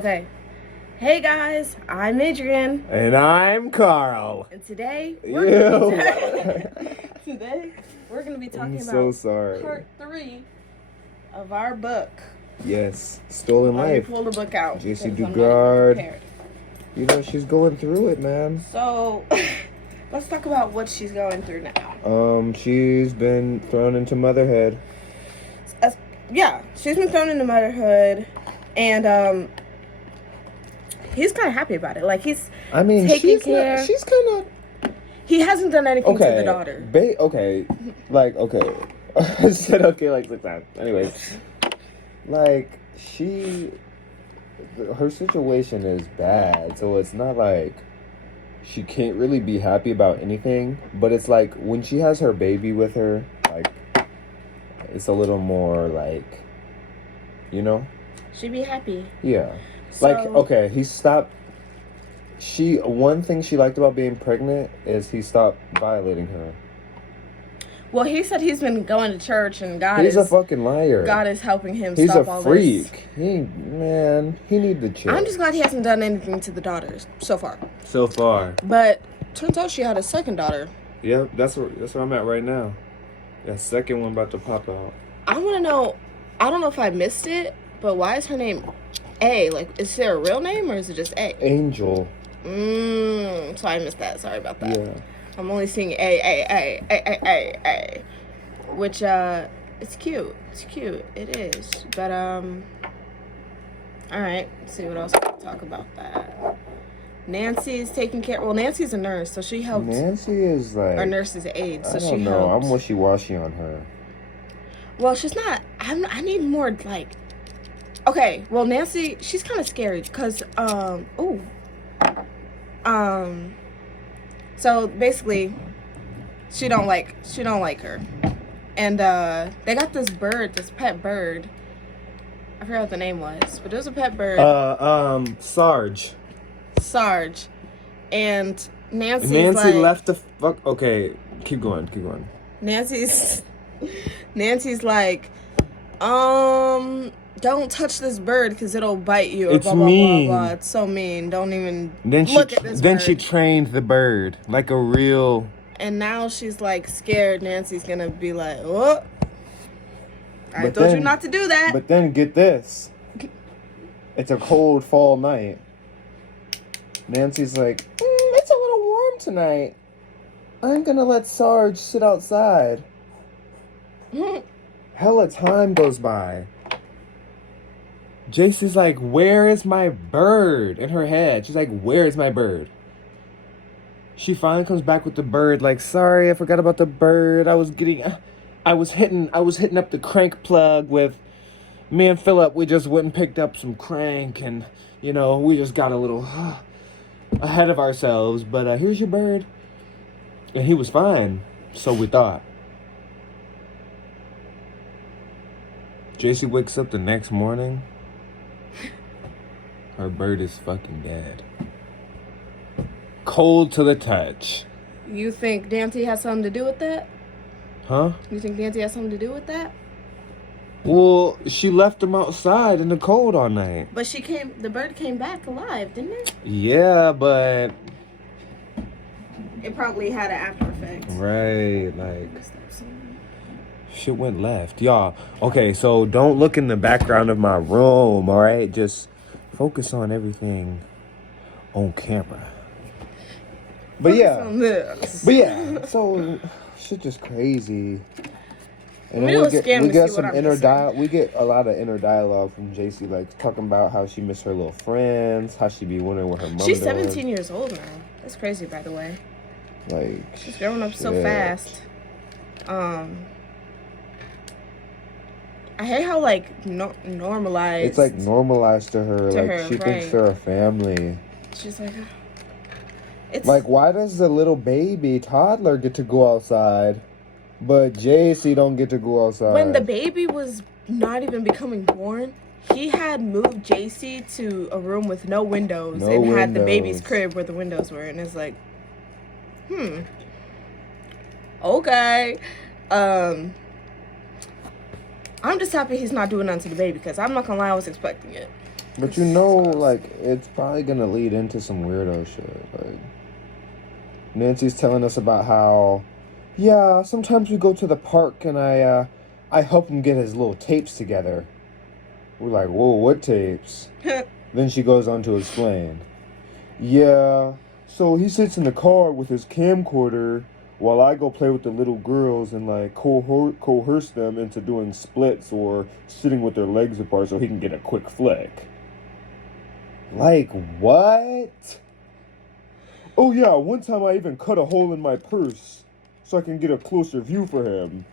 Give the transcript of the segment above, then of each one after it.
Okay. Hey guys, I'm Adrian. And I'm Carl. And today we're gonna be talking so about sorry. part 3 of our book. Yes, Stolen Let Life. me pull the book out. J.C. because I'm not even Dugard. prepared. You know, she's going through it, man. So, let's talk about what she's going through now. She's been thrown into motherhood. Yeah, she's been thrown into motherhood, and he's kind of happy about it. Like he's taking care. She's kind of. He hasn't done anything to the daughter. Okay. I said okay like 6 times. Anyways, like her situation is bad, so it's not like she can't really be happy about anything. But it's like when she has her baby with her, like it's a little more like, you know. She'd be happy. Yeah. So, like, okay, he stopped. One thing she liked about being pregnant is he stopped violating her. Well, he said he's been going to church and He's a fucking liar. God is helping him He's stop all this. He's a freak. He need to chill. I'm just glad he hasn't done anything to the daughters so far. So far. But turns out she had a second daughter. Yep, that's where I'm at right now. That second one about to pop out. I want to know, I don't know if I missed it, but why is her name A? Like, is there a real name or is it just A? Angel. So I missed that. Sorry about that. Yeah. I'm only seeing A. Which, it's cute. It's cute. It is. But, alright. Let's see what else we can talk about that. Nancy's taking care. Well, Nancy's a nurse, so she helped. Nancy is like. Our nurse's aide, so I she don't know. helped. I'm wishy-washy on her. Well, she's not. I need more, like. Okay, well, Nancy, she's kind of scary because, so basically, she don't like her, and they got this pet bird. I forgot what the name was, but it was a pet bird. Sarge. Sarge, and Nancy like, left the fuck. Okay, keep going. Nancy's like, don't touch this bird because it'll bite you. Or It's blah, blah, mean. Blah, blah, blah. It's so mean. Don't even look at this Then bird. she trained the bird like a real. And now she's like scared. Nancy's gonna be like, oh, I told you not to do that. But then get this. It's a cold fall night. Nancy's like, it's a little warm tonight. I'm gonna let Sarge sit outside. Hella time goes by. Jace's like, where is my bird? In her head, she's like, where is my bird? She finally comes back with the bird, like, sorry, I forgot about the bird. I was hitting up the crank plug with me and Philip. We just went and picked up some crank, and you know, we just got a little ahead of ourselves. But here's your bird, and he was fine, so we thought. JC wakes up the next morning. Her bird is fucking dead. Cold to the touch. You think Nancy has something to do with that? Huh? You think Nancy has something to do with that? Well, she left him outside in the cold all night. But the bird came back alive, didn't it? Yeah, but... It probably had an after effect. Right, like... Shit went left. Y'all, okay, so don't look in the background of my room, alright? Just focus on everything on camera. But yeah, so shit just crazy. And then we get some we get a lot of inner dialogue from JC, like talking about how she missed her little friends, how she be wondering what her mom. She's 17 years old now. That's crazy, by the way. Like she's growing up so fast. I hate how like normalized. It's like normalized to her. She thinks they're a family. She's like. It's like, why does the little baby toddler get to go outside, but JC don't get to go outside? When the baby was not even becoming born, he had moved JC to a room with no windows had the baby's crib where the windows were, and it's like, okay. I'm just happy he's not doing nothing to the baby because I'm not gonna lie, I was expecting it. But you know, like, it's probably gonna lead into some weirdo shit. Like, Nancy's telling us about how, yeah, sometimes we go to the park and I help him get his little tapes together. We're like, whoa, what tapes? Then she goes on to explain. Yeah, so he sits in the car with his camcorder while I go play with the little girls and like coerce them into doing splits or sitting with their legs apart so he can get a quick flick. Like, what? Oh yeah, one time I even cut a hole in my purse so I can get a closer view for him.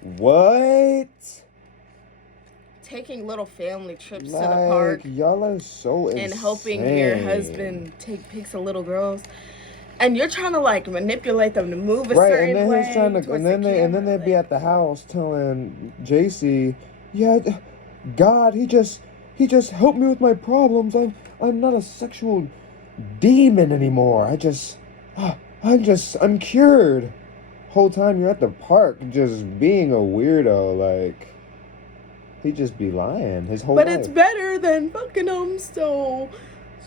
What? Taking little family trips to Like, the park y'all are so insane. and helping your husband take pics of little girls, and you're trying to like manipulate them to move a Right, certain and then way. he's trying to, towards and the then camera, they'd be like- at the house telling JC, yeah, God, he just helped me with my problems. I'm not a sexual demon anymore. I'm cured. Whole time you're at the park, just being a weirdo, like. He'd just be lying his whole But life. it's better than fucking him, so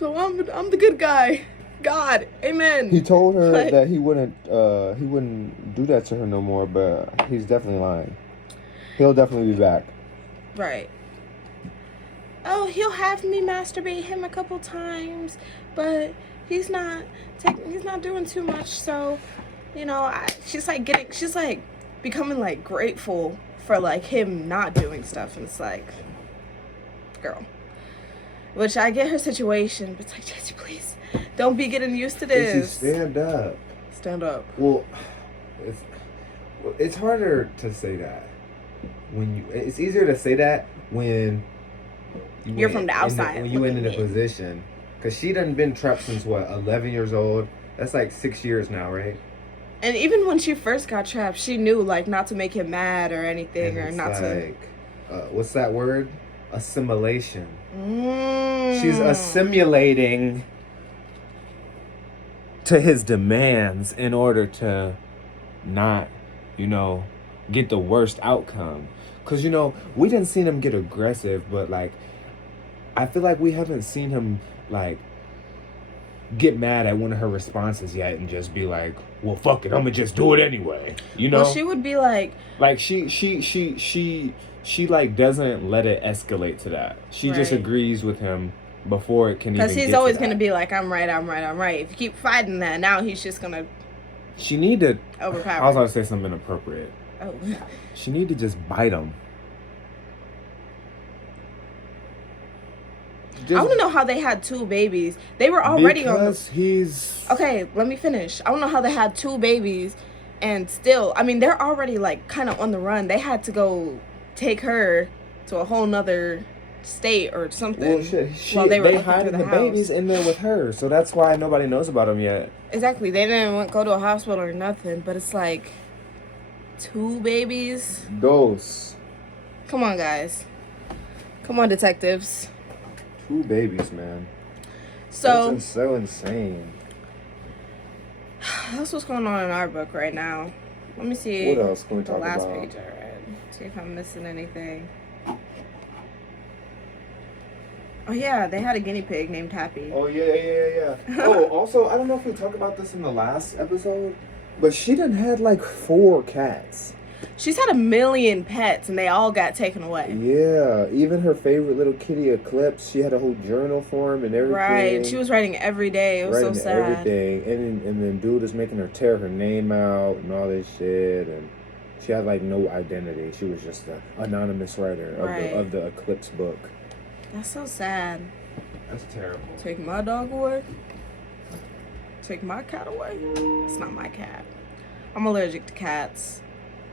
I'm the good guy. God, amen. He told her But- that he wouldn't do that to her no more, but he's definitely lying. He'll definitely be back. Right. Oh, he'll have me masturbate him a couple times, but he's not doing too much. So, you know, she's like becoming like grateful for like him not doing stuff, and it's like, girl. Which I get her situation, but it's like, Jesse, please don't be getting used to this. Stand up. Stand up. Well, it's harder to say that it's easier to say that when You're from the outside when you in looking a in. position, because she done been trapped since what, 11 years old. That's like 6 years now, right? And even when she first got trapped, she knew like not to make him mad or anything, And or it's not like, what's that word? Assimilation. to. She's assimilating to his demands in order to not, get the worst outcome. Because, we didn't see him get aggressive, but, like, I feel like we haven't seen him, like, get mad at one of her responses yet and just be like, well, fuck it, I'm gonna just do it anyway. Well, she would be like, she like doesn't let it escalate to that. She just Right. agrees with him before it can even because he's get always to gonna that. be like, I'm right. If you keep fighting that, now he's just gonna She need to. overpower. I was about to say something inappropriate. Oh. She need to just bite him. I want to know how they had two babies. They were already on. Because he's Okay, let me finish. I don't know how they had two babies, and still, I mean, they're already like kind of on the run. They had to go take her to a whole nother state or something. well, shit. while they were looking hiding through the the house. babies in there with her, so that's why nobody knows about them yet. Exactly. They didn't go to a hospital or nothing, but it's like two babies. Ghosts. Come on, guys. Come on, detectives. 2 babies, man. So That's so insane. that's what's going on in our book right now. Let me see. What else can we The talk last about? page I read. See if I'm missing anything. Oh yeah, they had a guinea pig named Happy. Oh yeah. Oh, also, I don't know if we talked about this in the last episode, but she done had like 4 cats. She's had 1 million pets, and they all got taken away. Yeah, even her favorite little kitty Eclipse, she had a whole journal for him and everything. Right. She was writing every day. It was so writing sad. everything, and then dude is making her tear her name out and all this shit, and she had like no identity. She was just an anonymous writer Right. of the Eclipse book. That's so sad. That's terrible. Take my dog away. Take my cat away. It's not my cat. I'm allergic to cats,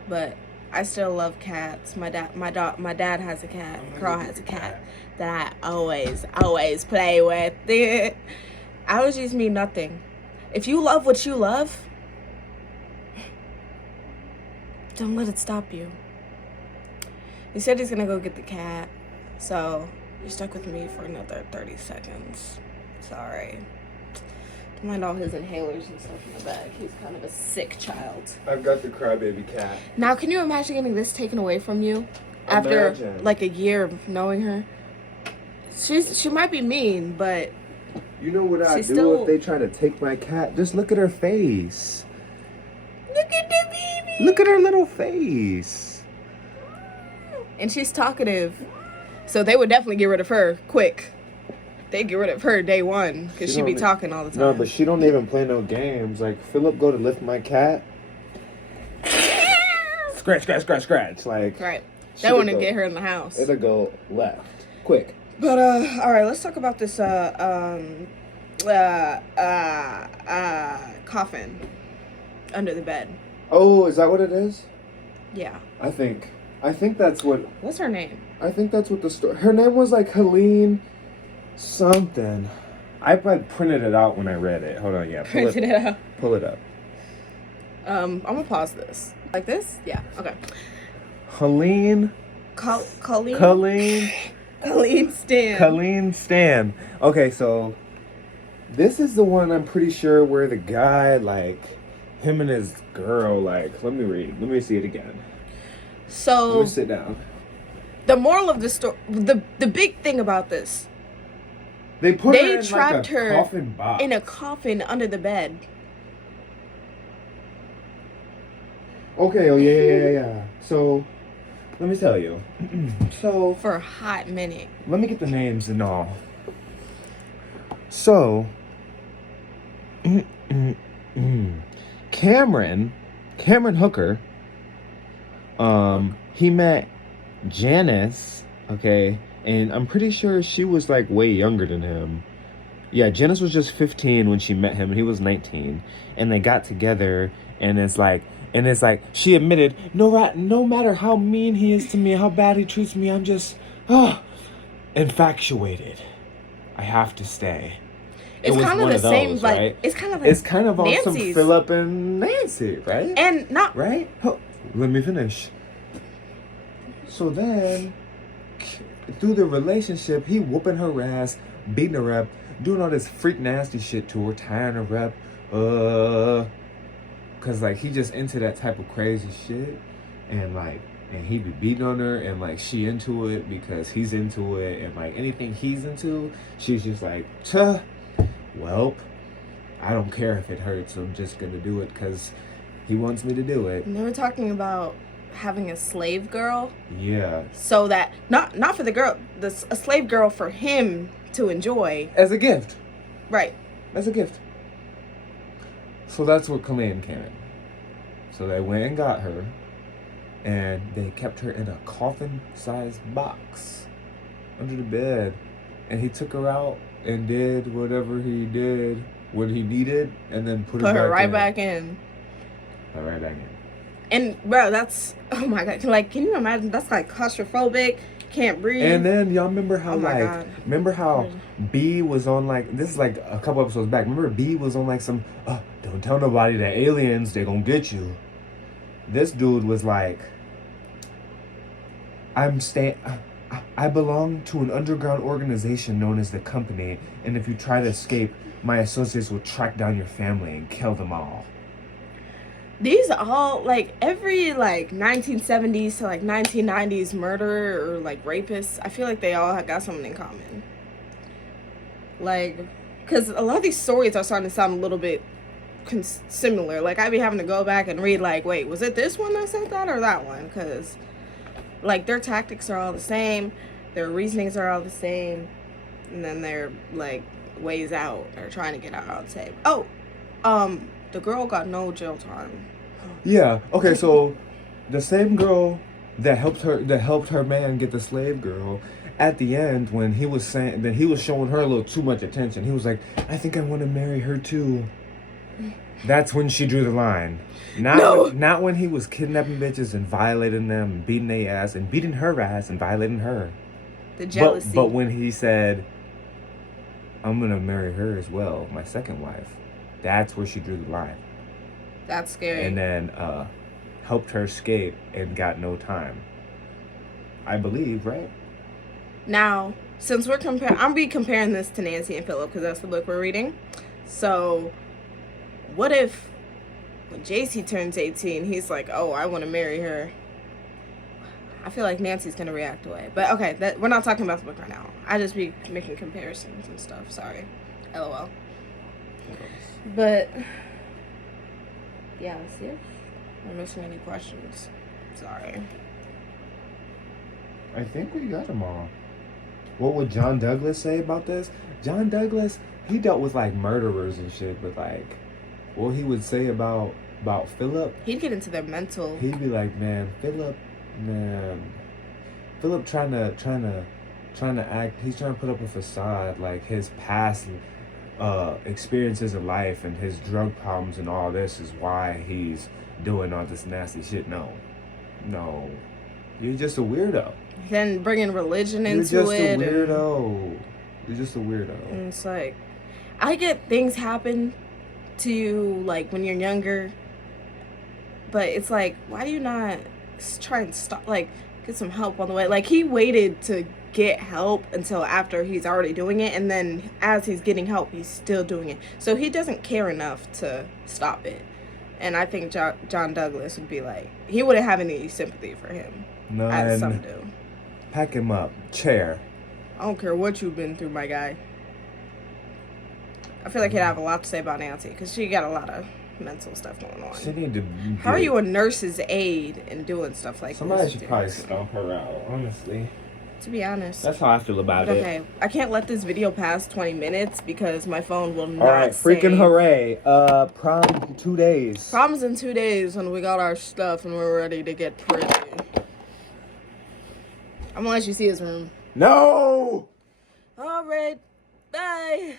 but I still love cats. My dad has a cat. Carl has a cat that I always play with. Allergies mean nothing. If you love what you love, don't let it stop you. He said he's gonna go get the cat, so you're stuck with me for another 30 seconds. Sorry. Don't mind all his inhalers and stuff in the back. He's kind of a sick child. I've got the crybaby cat. Now, can you imagine getting this taken away from you after Imagine. like a year of knowing her? She might be mean, but You know what I She's do still- if they try to take my cat? Just look at her face. look at the baby. Look at her little face. And she's talkative, so they would definitely get rid of her quick. They get rid of her day one because She she be don't- talking all the time. No, but she don't even play no games. Like Philip go to lift my cat. Scratch, scratch, scratch, scratch. Like right. she They would want to go- get her in the house. It'll go left, quick. But all right, let's talk about this coffin under the bed. Oh, is that what it is? Yeah. I think that's what. What's her name? I think that's what the story. Her name was like Helene something. I like printed it out when I read it. Hold on, yeah. Printed it out. Pull it up. I'm gonna pause this. Like this? Yeah. Okay. Helene. Colleen. Colleen Stan. Colleen Stan. Okay, so this is the one I'm pretty sure where the guy, like, him and his girl, like, let me read. Let me see it again. Let So me sit down. the moral of the story, the big thing about this, They put they her in trapped like a her coffin box. in a coffin under the bed. Okay, oh yeah. So, let me tell you. So, For a hot minute. let me get the names and all. So, Cameron Hooker, he met Janice, okay, and I'm pretty sure she was like way younger than him. Yeah, Janice was just 15 when she met him, and he was 19, and they got together, and it's like she admitted, no matter how mean he is to me, how bad he treats me, I'm just infatuated. I have to stay. It's was kind of one the of same, those, like right? it's kind of like It's kind of on some Nancy's. Philip and Nancy, right? And not Right? Oh, let me finish. So then, through the relationship, he whooping her ass, beating her up, doing all this freak nasty shit to her, tying her up, cause like he just into that type of crazy shit, and he be beating on her, and like she into it because he's into it, and like anything he's into, she's just like, welp, I don't care if it hurts, I'm just gonna do it cause he wants me to do it. And they were talking about having a slave girl, Yeah. so that not for the girl, a slave girl for him to enjoy. As a gift. Right. As a gift. So that's what Colleen came in. So they went and got her, and they kept her in a coffin-sized box under the bed, and he took her out and did whatever he did, what he needed, and then put Put her right in. back in. Put her right back in. And bro, that's, oh my god, like, can you imagine? That's like claustrophobic. Can't breathe. And then y'all remember how Oh my God. remember how B was on like, this is like a couple episodes back. Remember B was on like some, don't tell nobody that aliens, they gonna get you. This dude was like, I belong to an underground organization known as the Company, and if you try to escape, my associates will track down your family and kill them all. These all, like, every, like, 1970s to, like, 1990s murderer or, like, rapist, I feel like they all have got something in common. Like, because a lot of these stories are starting to sound a little bit similar. Like, I'd be having to go back and read, like, wait, was it this one that said that or that one? Because, like, their tactics are all the same. Their reasonings are all the same. And then their, like, ways out or trying to get out on tape. Oh, the girl got no jail time. Yeah. Okay. So, the same girl that helped her man get the slave girl, at the end when he was saying that he was showing her a little too much attention, he was like, "I think I want to marry her too." That's when she drew the line. Not when he was kidnapping bitches and violating them, and beating their ass and beating her ass and violating her. The jealousy. But when he said, "I'm gonna marry her as well, my second wife," that's where she drew the line. That's scary. And then helped her escape and got no time. I believe, right? Now, since we're comparing this to Nancy and Philip because that's the book we're reading. So, what if when JC turns 18, he's like, "Oh, I want to marry her." I feel like Nancy's gonna react away. But okay, that we're not talking about the book right now. I just be making comparisons and stuff. Sorry. LOL. But yeah, see if I'm missing any questions. Sorry. I think we got them all. What would John Douglas say about this? John Douglas, he dealt with like murderers and shit, but like what he would say about Philip, He'd get into their mental. he'd be like, Philip trying to act, he's trying to put up a facade, like his past experiences in life and his drug problems and all this is why he's doing all this nasty shit. No, you're just a weirdo. Then bringing religion You're into just it. a weirdo. You're just a weirdo. And it's like, I get things happen to you like when you're younger, but it's like, why do you not try and stop, like, get some help on the way? Like, he waited to get help until after he's already doing it, and then as he's getting help, he's still doing it. So he doesn't care enough to stop it. And I think John Douglas would be like, he wouldn't have any sympathy for him, as some None. do. Pack him up. Chair. I don't care what you've been through, my guy. I feel like he'd have a lot to say about Nancy, because she got a lot of mental stuff going on. She need to. How are you a nurse's aide and doing stuff like Somebody this? should probably stomp her out, honestly. To be honest. That's how I feel about it. Okay, I can't let this video pass 20 minutes because my phone will not Alright, freaking save. hooray. Prom 2 days. Prom's in 2 days when we got our stuff and we're ready to get pretty. I'm gonna let you see his room. No! Alright, bye.